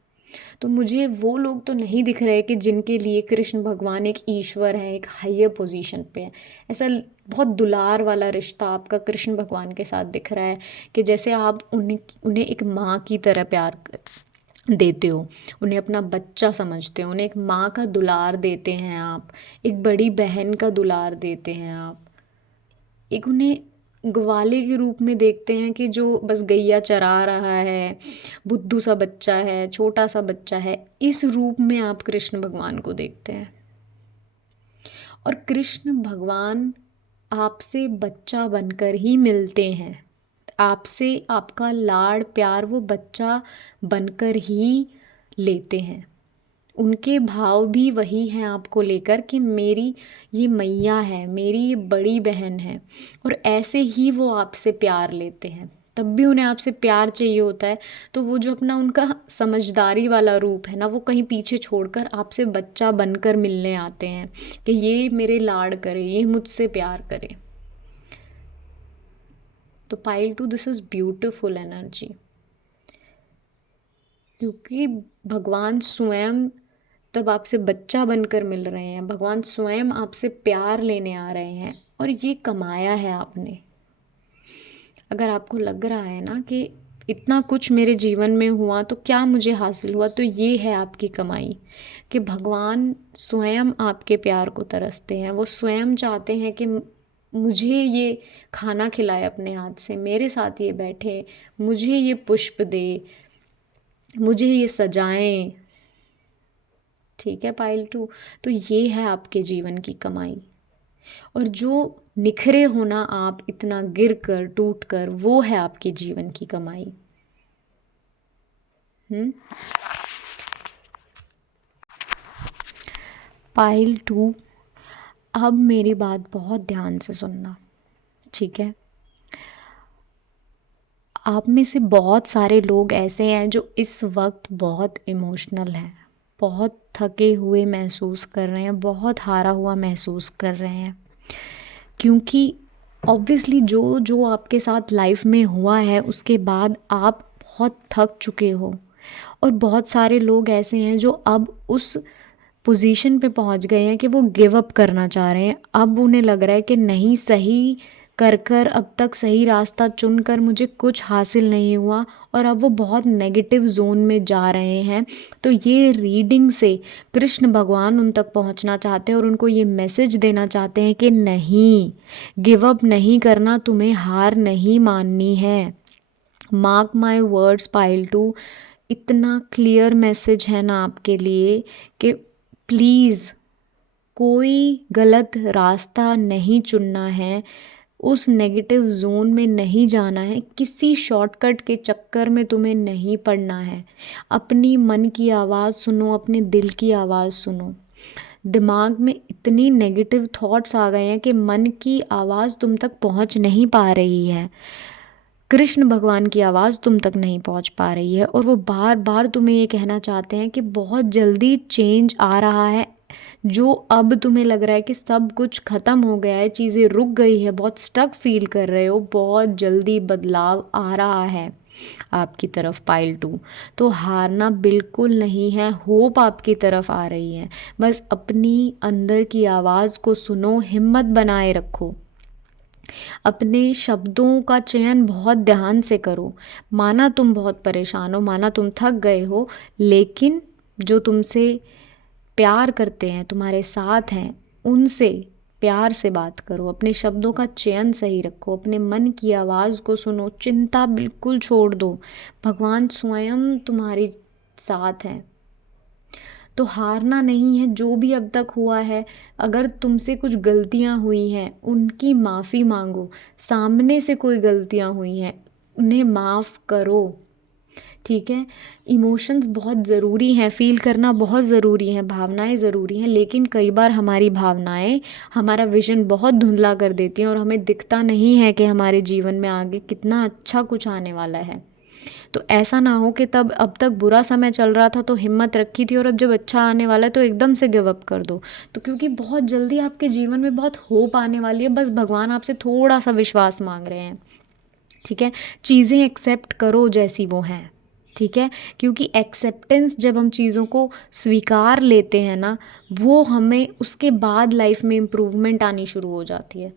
तो मुझे वो लोग तो नहीं दिख रहे कि जिनके लिए कृष्ण भगवान एक ईश्वर है, एक हायर पोजीशन पे है। ऐसा बहुत दुलार वाला रिश्ता आपका कृष्ण भगवान के साथ दिख रहा है कि जैसे आप उन्हें उन्हें एक माँ की तरह प्यार देते हो, उन्हें अपना बच्चा समझते हो, उन्हें एक माँ का दुलार देते हैं आप, एक बड़ी बहन का दुलार देते हैं आप, एक उन्हें ग्वाले के रूप में देखते हैं कि जो बस गैया चरा रहा है, बुद्धू सा बच्चा है, छोटा सा बच्चा है। इस रूप में आप कृष्ण भगवान को देखते हैं। और कृष्ण भगवान आपसे बच्चा बनकर ही मिलते हैं, आपसे आपका लाड़ प्यार वो बच्चा बनकर ही लेते हैं। उनके भाव भी वही हैं आपको लेकर कि मेरी ये मैया है, मेरी ये बड़ी बहन है, और ऐसे ही वो आपसे प्यार लेते हैं। तब भी उन्हें आपसे प्यार चाहिए होता है, तो वो जो अपना उनका समझदारी वाला रूप है ना, वो कहीं पीछे छोड़कर आपसे बच्चा बनकर मिलने आते हैं कि ये मेरे लाड़ करे, ये मुझसे प्यार करे। तो pile two, this is beautiful energy, क्योंकि भगवान स्वयं तब आपसे बच्चा बनकर मिल रहे हैं, भगवान स्वयं आपसे प्यार लेने आ रहे हैं, और ये कमाया है आपने। अगर आपको लग रहा है ना कि इतना कुछ मेरे जीवन में हुआ तो क्या मुझे हासिल हुआ, तो ये है आपकी कमाई, कि भगवान स्वयं आपके प्यार को तरसते हैं। वो स्वयं चाहते हैं कि मुझे ये खाना खिलाए अपने हाथ से, मेरे साथ ये बैठे, मुझे ये पुष्प दे, मुझे ये सजाएं। ठीक है पाइल टू, तो ये है आपके जीवन की कमाई। और जो निखरे होना आप इतना गिर कर टूट कर, वो है आपके जीवन की कमाई। पाइल टू, अब मेरी बात बहुत ध्यान से सुनना, ठीक है। आप में से बहुत सारे लोग ऐसे हैं जो इस वक्त बहुत इमोशनल हैं, बहुत थके हुए महसूस कर रहे हैं, बहुत हारा हुआ महसूस कर रहे हैं, क्योंकि ऑब्वियसली जो जो आपके साथ लाइफ में हुआ है उसके बाद आप बहुत थक चुके हो। और बहुत सारे लोग ऐसे हैं जो अब उस पोजीशन पे पहुंच गए हैं कि वो गिव अप करना चाह रहे हैं। अब उन्हें लग रहा है कि नहीं, सही कर कर अब तक सही रास्ता चुनकर मुझे कुछ हासिल नहीं हुआ, और अब वो बहुत नेगेटिव जोन में जा रहे हैं। तो ये रीडिंग से कृष्ण भगवान उन तक पहुंचना चाहते हैं और उनको ये मैसेज देना चाहते हैं कि नहीं, गिव अप नहीं करना, तुम्हें हार नहीं माननी है। Mark my words pile two, इतना क्लियर मैसेज है ना आपके लिए कि प्लीज़ कोई गलत रास्ता नहीं चुनना है, उस नेगेटिव जोन में नहीं जाना है, किसी शॉर्टकट के चक्कर में तुम्हें नहीं पड़ना है। अपनी मन की आवाज़ सुनो, अपने दिल की आवाज़ सुनो। दिमाग में इतनी नेगेटिव थॉट्स आ गए हैं कि मन की आवाज़ तुम तक पहुंच नहीं पा रही है, कृष्ण भगवान की आवाज़ तुम तक नहीं पहुंच पा रही है, और वो बार बार तुम्हें ये कहना चाहते हैं कि बहुत जल्दी चेंज आ रहा है। जो अब तुम्हें लग रहा है कि सब कुछ ख़त्म हो गया है, चीज़ें रुक गई है, बहुत स्टक फील कर रहे हो, बहुत जल्दी बदलाव आ रहा है आपकी तरफ पाइल टू। तो हारना बिल्कुल नहीं है, होप आपकी तरफ आ रही है। बस अपनी अंदर की आवाज़ को सुनो, हिम्मत बनाए रखो, अपने शब्दों का चयन बहुत ध्यान से करो। माना तुम बहुत परेशान हो, माना तुम थक गए हो, लेकिन जो तुमसे प्यार करते हैं, तुम्हारे साथ हैं, उनसे प्यार से बात करो, अपने शब्दों का चयन सही रखो, अपने मन की आवाज़ को सुनो, चिंता बिल्कुल छोड़ दो, भगवान स्वयं तुम्हारी साथ हैं। तो हारना नहीं है, जो भी अब तक हुआ है, अगर तुमसे कुछ गलतियां हुई हैं उनकी माफ़ी मांगो, सामने से कोई गलतियां हुई हैं उन्हें माफ़ करो, ठीक है। इमोशंस बहुत ज़रूरी हैं, फील करना बहुत ज़रूरी है, भावनाएं ज़रूरी हैं, लेकिन कई बार हमारी भावनाएं हमारा विज़न बहुत धुंधला कर देती हैं और हमें दिखता नहीं है कि हमारे जीवन में आगे कितना अच्छा कुछ आने वाला है। तो ऐसा ना हो कि तब अब तक बुरा समय चल रहा था तो हिम्मत रखी थी और अब जब अच्छा आने वाला है तो एकदम से गिव अप कर दो। तो क्योंकि बहुत जल्दी आपके जीवन में बहुत होप आने वाली है, बस भगवान आपसे थोड़ा सा विश्वास मांग रहे हैं, ठीक है। चीज़ें एक्सेप्ट करो जैसी वो हैं, ठीक है, क्योंकि एक्सेप्टेंस जब हम चीज़ों को स्वीकार लेते हैं ना, वो हमें उसके बाद लाइफ में इम्प्रूवमेंट आनी शुरू हो जाती है।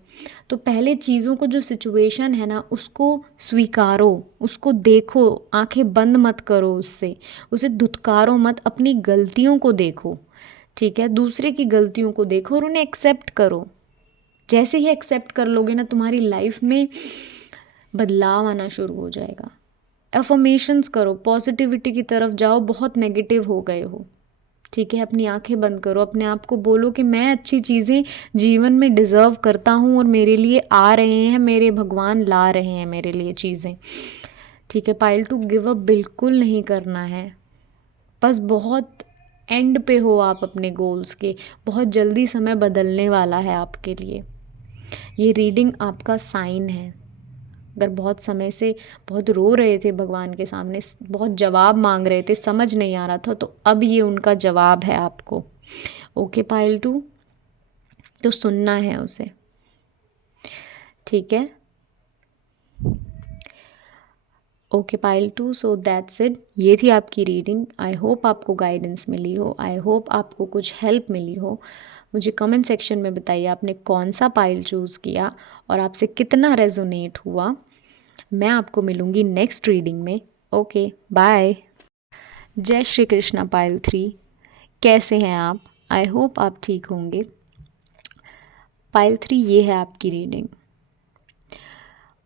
तो पहले चीज़ों को, जो सिचुएशन है ना, उसको स्वीकारो, उसको देखो, आंखें बंद मत करो उससे, उसे धुतकारो मत, अपनी गलतियों को देखो। ठीक है, दूसरे की गलतियों को देखो और उन्हें एक्सेप्ट करो। जैसे ही एक्सेप्ट कर लोगे ना, तुम्हारी लाइफ में बदलाव आना शुरू हो जाएगा। अफर्मेशंस करो, पॉजिटिविटी की तरफ जाओ, बहुत नेगेटिव हो गए हो। ठीक है, अपनी आंखें बंद करो, अपने आप को बोलो कि मैं अच्छी चीज़ें जीवन में डिज़र्व करता हूँ और मेरे लिए आ रहे हैं, मेरे भगवान ला रहे हैं मेरे लिए चीज़ें। ठीक है, पाइल 2, गिव अप बिल्कुल नहीं करना है। बस बहुत एंड पे हो आप अपने गोल्स के, बहुत जल्दी समय बदलने वाला है आपके लिए। ये रीडिंग आपका साइन है। अगर बहुत समय से बहुत रो रहे थे भगवान के सामने, बहुत जवाब मांग रहे थे, समझ नहीं आ रहा था, तो अब ये उनका जवाब है आपको। ओके पाइल 2, तो सुनना है उसे। ठीक है, okay pile 2, so that's it. ये थी आपकी रीडिंग। आई होप आपको गाइडेंस मिली हो, आई होप आपको कुछ हेल्प मिली हो। मुझे कमेंट सेक्शन में बताइए आपने कौन सा पाइल चूज़ किया और आपसे कितना रेजोनेट हुआ। मैं आपको मिलूँगी नेक्स्ट रीडिंग में। Okay, bye. जय श्री कृष्णा पाइल 3, कैसे हैं आप? आई होप आप ठीक होंगे। पाइल 3, ये है आपकी रीडिंग।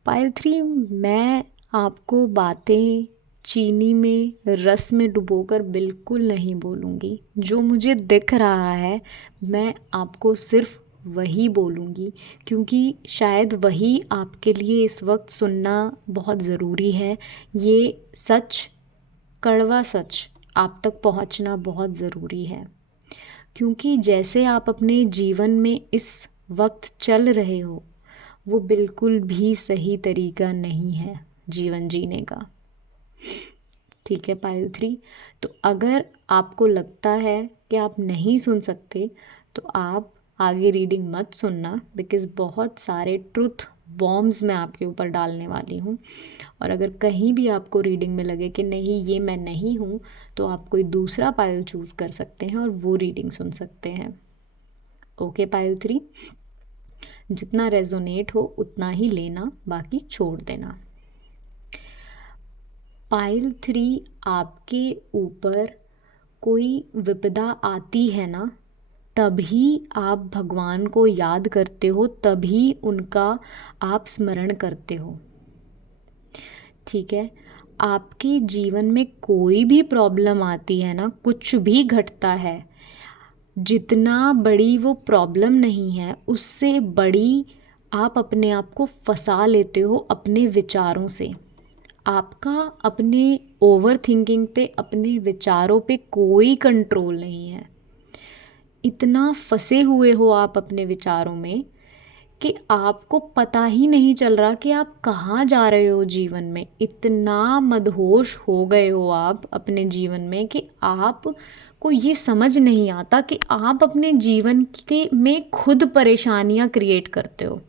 पाइल 3, मैं आपको बातें चीनी में, रस में डुबोकर बिल्कुल नहीं बोलूँगी। जो मुझे दिख रहा है मैं आपको सिर्फ वही बोलूँगी, क्योंकि शायद वही आपके लिए इस वक्त सुनना बहुत ज़रूरी है। ये सच, कड़वा सच आप तक पहुंचना बहुत ज़रूरी है, क्योंकि जैसे आप अपने जीवन में इस वक्त चल रहे हो, वो बिल्कुल भी सही तरीका नहीं है जीवन जीने का। ठीक है पाइल 3, तो अगर आपको लगता है कि आप नहीं सुन सकते, तो आप आगे रीडिंग मत सुनना, बिकॉज़ बहुत सारे ट्रुथ बॉम्ब्स मैं आपके ऊपर डालने वाली हूँ। और अगर कहीं भी आपको रीडिंग में लगे कि नहीं ये मैं नहीं हूँ, तो आप कोई दूसरा पाइल चूज़ कर सकते हैं और वो रीडिंग सुन सकते हैं। ओके पाइल 3, जितना रेजोनेट हो उतना ही लेना, बाकी छोड़ देना। पाइल 3, आपके ऊपर कोई विपदा आती है ना, तभी आप भगवान को याद करते हो, तभी उनका आप स्मरण करते हो। ठीक है, आपके जीवन में कोई भी प्रॉब्लम आती है ना, कुछ भी घटता है, जितना बड़ी वो प्रॉब्लम नहीं है, उससे बड़ी आप अपने आप को फंसा लेते हो अपने विचारों से। आपका अपने ओवर थिंकिंग पे, अपने विचारों पे कोई कंट्रोल नहीं है। इतना फंसे हुए हो आप अपने विचारों में कि आपको पता ही नहीं चल रहा कि आप कहाँ जा रहे हो जीवन में। इतना मदहोश हो गए हो आप अपने जीवन में कि आपको ये समझ नहीं आता कि आप अपने जीवन के में खुद परेशानियाँ क्रिएट करते हो।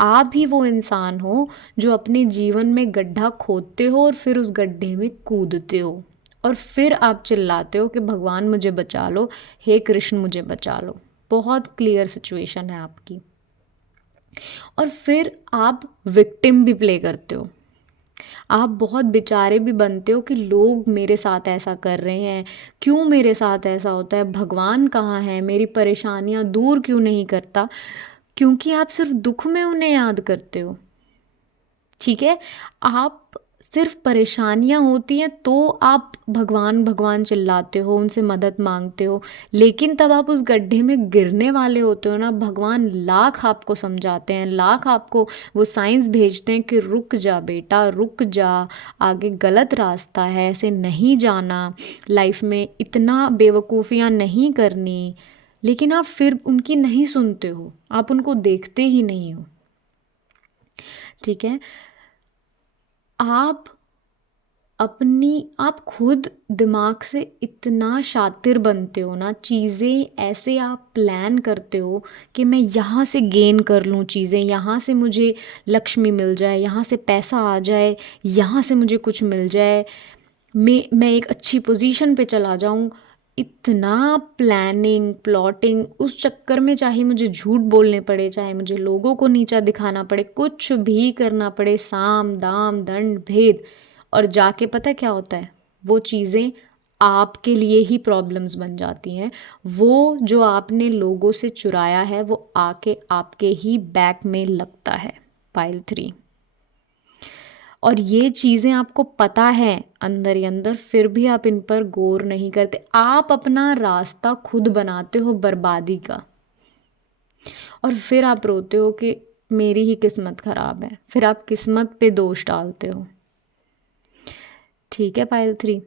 आप ही वो इंसान हो जो अपने जीवन में गड्ढा खोदते हो और फिर उस गड्ढे में कूदते हो, और फिर आप चिल्लाते हो कि भगवान मुझे बचा लो, हे कृष्ण मुझे बचा लो। बहुत क्लियर सिचुएशन है आपकी। और फिर आप विक्टिम भी प्ले करते हो, आप बहुत बेचारे भी बनते हो कि लोग मेरे साथ ऐसा कर रहे हैं, क्यों मेरे साथ ऐसा होता है, भगवान कहाँ है, मेरी परेशानियाँ दूर क्यों नहीं करता, क्योंकि आप सिर्फ दुख में उन्हें याद करते हो। ठीक है, आप सिर्फ परेशानियाँ होती हैं तो आप भगवान भगवान चिल्लाते हो, उनसे मदद मांगते हो, लेकिन तब आप उस गड्ढे में गिरने वाले होते हो ना, भगवान लाख आपको समझाते हैं, लाख आपको वो साइंस भेजते हैं कि रुक जा बेटा, रुक जा, आगे गलत रास्ता है, ऐसे नहीं जाना, लाइफ में इतना बेवकूफ़ियाँ नहीं करनी, लेकिन आप फिर उनकी नहीं सुनते हो, आप उनको देखते ही नहीं हो। ठीक है, आप खुद दिमाग से इतना शातिर बनते हो ना, चीज़ें ऐसे आप प्लान करते हो कि मैं यहाँ से गेन कर लूँ चीज़ें, यहाँ से मुझे लक्ष्मी मिल जाए, यहाँ से पैसा आ जाए, यहाँ से मुझे कुछ मिल जाए, मैं एक अच्छी पोजीशन पे चला जाऊं, इतना प्लानिंग प्लॉटिंग, उस चक्कर में चाहे मुझे झूठ बोलने पड़े, चाहे मुझे लोगों को नीचा दिखाना पड़े, कुछ भी करना पड़े, साम दाम दंड भेद, और जाके पता है क्या होता है, वो चीज़ें आपके लिए ही प्रॉब्लम्स बन जाती हैं। वो जो आपने लोगों से चुराया है वो आके आपके ही बैक में लगता है। पाइल 3। और ये चीज़ें आपको पता है अंदर ही अंदर, फिर भी आप इन पर गौर नहीं करते। आप अपना रास्ता खुद बनाते हो बर्बादी का, और फिर आप रोते हो कि मेरी ही किस्मत खराब है, फिर आप किस्मत पे दोष डालते हो। ठीक है पायल 3,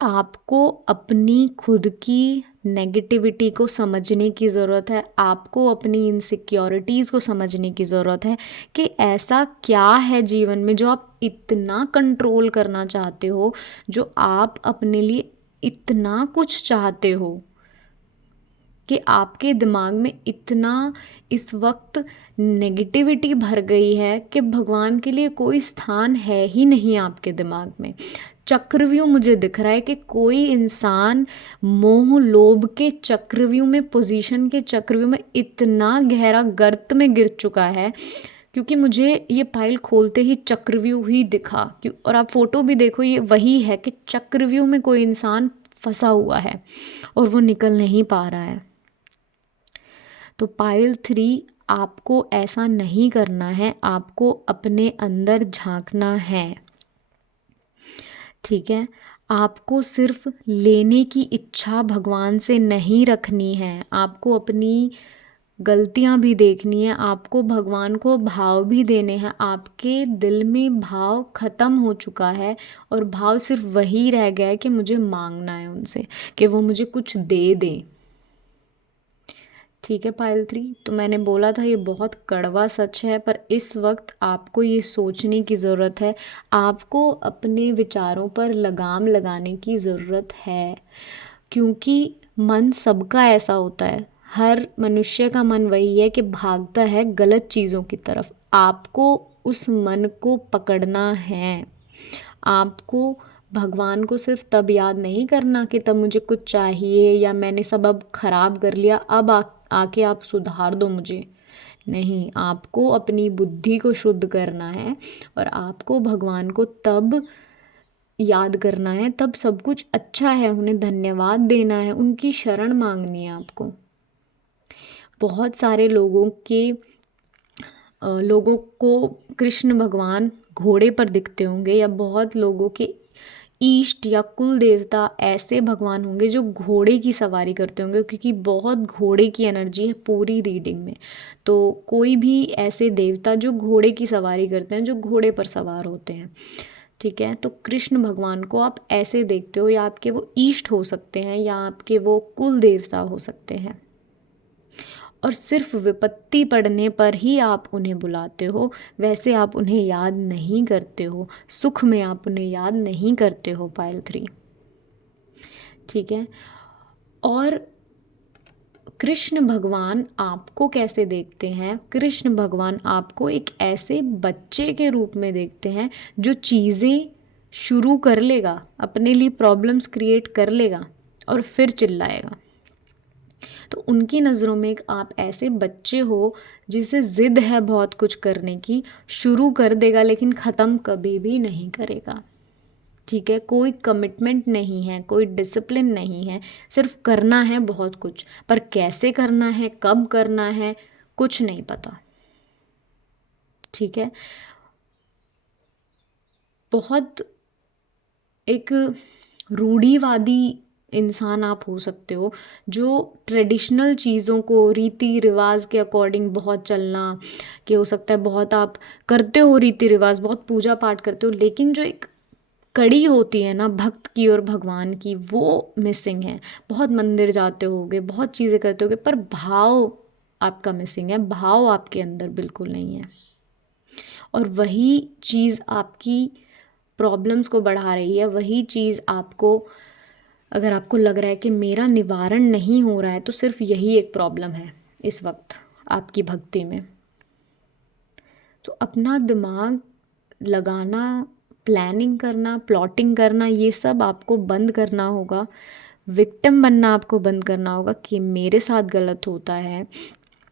आपको अपनी खुद की नेगेटिविटी को समझने की ज़रूरत है, आपको अपनी इनसिक्योरिटीज़ को समझने की ज़रूरत है कि ऐसा क्या है जीवन में जो आप इतना कंट्रोल करना चाहते हो, जो आप अपने लिए इतना कुछ चाहते हो कि आपके दिमाग में इतना इस वक्त नेगेटिविटी भर गई है कि भगवान के लिए कोई स्थान है ही नहीं आपके दिमाग में। चक्रव्यूह मुझे दिख रहा है कि कोई इंसान मोह लोभ के चक्रव्यूह में, पोजीशन के चक्रव्यूह में इतना गहरा गर्त में गिर चुका है, क्योंकि मुझे ये फाइल खोलते ही चक्रव्यूह ही दिखा। क्यों, और आप फोटो भी देखो, ये वही है कि चक्रव्यूह में कोई इंसान फंसा हुआ है और वो निकल नहीं पा रहा है। तो पायल 3, आपको ऐसा नहीं करना है, आपको अपने अंदर झांकना है। ठीक है, आपको सिर्फ लेने की इच्छा भगवान से नहीं रखनी है, आपको अपनी गलतियां भी देखनी है, आपको भगवान को भाव भी देने हैं। आपके दिल में भाव ख़त्म हो चुका है और भाव सिर्फ वही रह गया है कि मुझे मांगना है उनसे कि वो मुझे कुछ दे दें। ठीक है पायल 3, तो मैंने बोला था ये बहुत कड़वा सच है, पर इस वक्त आपको ये सोचने की ज़रूरत है, आपको अपने विचारों पर लगाम लगाने की ज़रूरत है, क्योंकि मन सबका ऐसा होता है। हर मनुष्य का मन वही है कि भागता है गलत चीज़ों की तरफ। आपको उस मन को पकड़ना है। आपको भगवान को सिर्फ तब याद नहीं करना कि तब मुझे कुछ चाहिए या मैंने सब अब खराब कर लिया, अब आके आप सुधार दो मुझे। नहीं, आपको अपनी बुद्धि को शुद्ध करना है और आपको भगवान को तब याद करना है, तब सब कुछ अच्छा है, उन्हें धन्यवाद देना है, उनकी शरण मांगनी है आपको। बहुत सारे लोगों को कृष्ण भगवान घोड़े पर दिखते होंगे, या बहुत लोगों के ईष्ट या कुल देवता ऐसे भगवान होंगे जो घोड़े की सवारी करते होंगे, क्योंकि बहुत घोड़े की एनर्जी है पूरी रीडिंग में। तो कोई भी ऐसे देवता जो घोड़े की सवारी करते हैं, जो घोड़े पर सवार होते हैं। ठीक है, तो कृष्ण भगवान को आप ऐसे देखते हो, या आपके वो ईष्ट हो सकते हैं या आपके वो कुल देवता हो सकते हैं, और सिर्फ विपत्ति पड़ने पर ही आप उन्हें बुलाते हो, वैसे आप उन्हें याद नहीं करते हो, सुख में आप उन्हें याद नहीं करते हो पायल 3। ठीक है, और कृष्ण भगवान आपको कैसे देखते हैं? कृष्ण भगवान आपको एक ऐसे बच्चे के रूप में देखते हैं जो चीज़ें शुरू कर लेगा, अपने लिए प्रॉब्लम्स क्रिएट कर लेगा और फिर चिल्लाएगा। तो उनकी नज़रों में एक आप ऐसे बच्चे हो जिसे ज़िद है बहुत कुछ करने की, शुरू कर देगा लेकिन ख़त्म कभी भी नहीं करेगा। ठीक है, कोई कमिटमेंट नहीं है, कोई डिसिप्लिन नहीं है, सिर्फ करना है बहुत कुछ, पर कैसे करना है, कब करना है, कुछ नहीं पता। ठीक है, बहुत एक रूढ़िवादी इंसान आप हो सकते हो, जो ट्रेडिशनल चीज़ों को रीति रिवाज के अकॉर्डिंग बहुत चलना, कि हो सकता है बहुत आप करते हो रीति रिवाज, बहुत पूजा पाठ करते हो, लेकिन जो एक कड़ी होती है ना भक्त की और भगवान की, वो मिसिंग है। बहुत मंदिर जाते होगे, बहुत चीज़ें करते होगे, पर भाव आपका मिसिंग है, भाव आपके अंदर बिल्कुल नहीं है, और वही चीज़ आपकी प्रॉब्लम्स को बढ़ा रही है। वही चीज़ आपको, अगर आपको लग रहा है कि मेरा निवारण नहीं हो रहा है, तो सिर्फ यही एक प्रॉब्लम है इस वक्त आपकी भक्ति में। तो अपना दिमाग लगाना प्लानिंग करना, प्लॉटिंग करना, ये सब आपको बंद करना होगा। विक्टिम बनना आपको बंद करना होगा कि मेरे साथ गलत होता है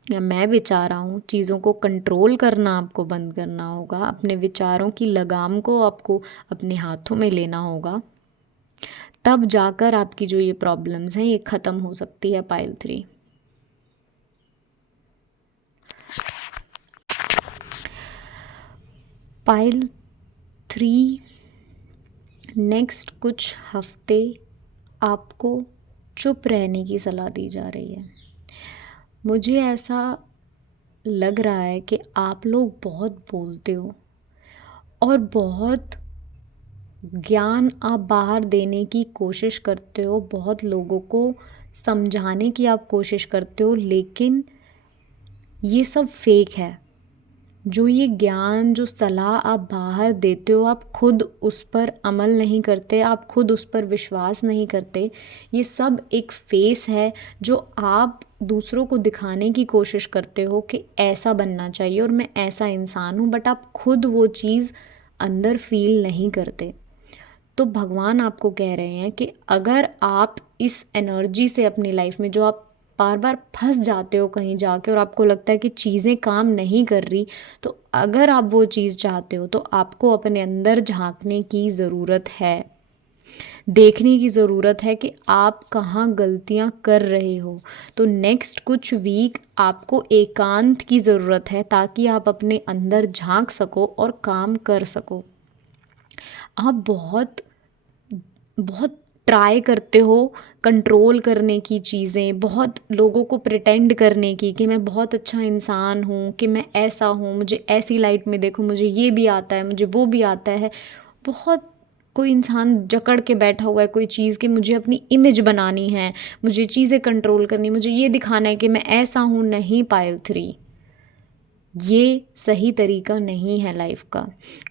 या मैं विचार रहा हूँ। चीज़ों को कंट्रोल करना आपको बंद करना होगा। अपने विचारों की लगाम को आपको अपने हाथों में लेना होगा। तब जाकर आपकी जो ये प्रॉब्लम्स हैं ये ख़त्म हो सकती है पाइल 3। पाइल 3 नेक्स्ट कुछ हफ्ते आपको चुप रहने की सलाह दी जा रही है। मुझे ऐसा लग रहा है कि आप लोग बहुत बोलते हो और बहुत ज्ञान आप बाहर देने की कोशिश करते हो, बहुत लोगों को समझाने की आप कोशिश करते हो, लेकिन ये सब फेक है। जो ये ज्ञान, जो सलाह आप बाहर देते हो, आप खुद उस पर अमल नहीं करते, आप खुद उस पर विश्वास नहीं करते। ये सब एक फेस है जो आप दूसरों को दिखाने की कोशिश करते हो कि ऐसा बनना चाहिए और मैं ऐसा इंसान हूँ, बट आप खुद वो चीज़ अंदर फील नहीं करते। तो भगवान आपको कह रहे हैं कि अगर आप इस एनर्जी से अपनी लाइफ में, जो आप बार बार फंस जाते हो कहीं जाके और आपको लगता है कि चीज़ें काम नहीं कर रही, तो अगर आप वो चीज़ चाहते हो तो आपको अपने अंदर झांकने की ज़रूरत है, देखने की ज़रूरत है कि आप कहाँ गलतियाँ कर रहे हो। तो नेक्स्ट कुछ वीक आपको एकांत की ज़रूरत है ताकि आप अपने अंदर झांक सको और काम कर सको। आप बहुत बहुत ट्राई करते हो कंट्रोल करने की चीज़ें, बहुत लोगों को प्रिटेंड करने की कि मैं बहुत अच्छा इंसान हूँ, कि मैं ऐसा हूँ, मुझे ऐसी लाइट में देखो, मुझे ये भी आता है, मुझे वो भी आता है। बहुत कोई इंसान जकड़ के बैठा हुआ है कोई चीज़ कि मुझे अपनी इमेज बनानी है, मुझे चीज़ें कंट्रोल करनी, मुझे ये दिखाना है कि मैं ऐसा हूँ। नहीं पायल 3, ये सही तरीका नहीं है लाइफ का,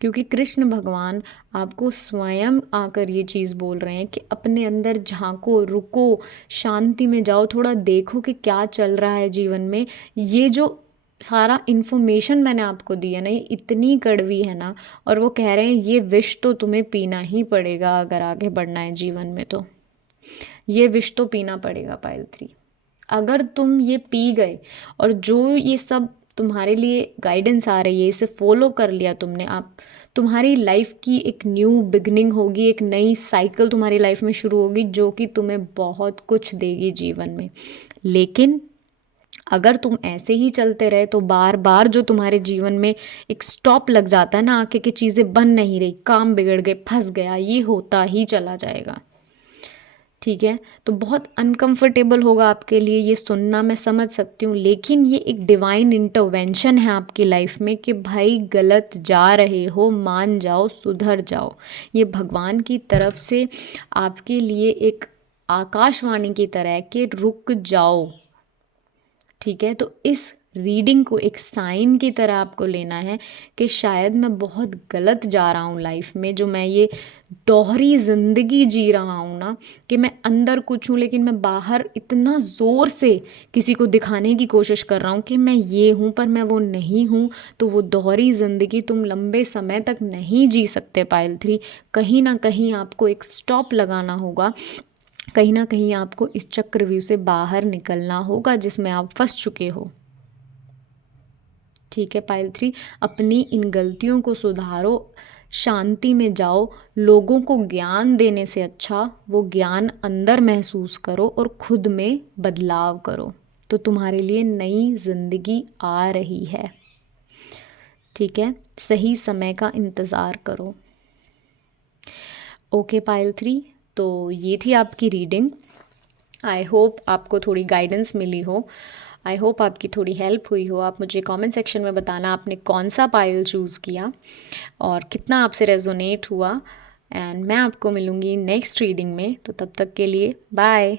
क्योंकि कृष्ण भगवान आपको स्वयं आकर ये चीज़ बोल रहे हैं कि अपने अंदर झांको, रुको, शांति में जाओ, थोड़ा देखो कि क्या चल रहा है जीवन में। ये जो सारा इन्फॉर्मेशन मैंने आपको दी है ना, ये इतनी कड़वी है ना, और वो कह रहे हैं ये विष तो तुम्हें पीना ही पड़ेगा अगर आगे बढ़ना है जीवन में। तो ये विष तो पीना पड़ेगा पायल 3। अगर तुम ये पी गए और जो ये सब तुम्हारे लिए गाइडेंस आ रही है, इसे फॉलो कर लिया तुमने, आप तुम्हारी लाइफ की एक न्यू बिगनिंग होगी, एक नई साइकिल तुम्हारी लाइफ में शुरू होगी जो कि तुम्हें बहुत कुछ देगी जीवन में। लेकिन अगर तुम ऐसे ही चलते रहे तो बार बार जो तुम्हारे जीवन में एक स्टॉप लग जाता है ना, आके कि चीज़ें बन नहीं रही, काम बिगड़ गए, फंस गया, ये होता ही चला जाएगा। ठीक है, तो बहुत अनकंफर्टेबल होगा आपके लिए ये सुनना, मैं समझ सकती हूँ, लेकिन ये एक डिवाइन इंटरवेंशन है आपकी लाइफ में कि भाई गलत जा रहे हो, मान जाओ, सुधर जाओ। ये भगवान की तरफ से आपके लिए एक आकाशवाणी की तरह है कि रुक जाओ। ठीक है, तो इस रीडिंग को एक साइन की तरह आपको लेना है कि शायद मैं बहुत गलत जा रहा हूँ लाइफ में, जो मैं ये दोहरी ज़िंदगी जी रहा हूँ ना, कि मैं अंदर कुछ हूँ लेकिन मैं बाहर इतना ज़ोर से किसी को दिखाने की कोशिश कर रहा हूँ कि मैं ये हूँ पर मैं वो नहीं हूँ। तो वो दोहरी ज़िंदगी तुम लंबे समय तक नहीं जी सकते पायल 3। कहीं ना कहीं आपको एक स्टॉप लगाना होगा, कहीं ना कहीं आपको इस चक्रव्यूह से बाहर निकलना होगा जिसमें आप फंस चुके हो। ठीक है पायल 3, अपनी इन गलतियों को सुधारो, शांति में जाओ। लोगों को ज्ञान देने से अच्छा वो ज्ञान अंदर महसूस करो और खुद में बदलाव करो, तो तुम्हारे लिए नई जिंदगी आ रही है। ठीक है, सही समय का इंतज़ार करो। ओके पायल 3, तो ये थी आपकी रीडिंग। आई होप आपको थोड़ी गाइडेंस मिली हो, आई होप आपकी थोड़ी हेल्प हुई हो। आप मुझे कमेंट सेक्शन में बताना आपने कौन सा पायल चूज़ किया और कितना आपसे रेजोनेट हुआ। एंड मैं आपको मिलूँगी नेक्स्ट रीडिंग में, तो तब तक के लिए बाय।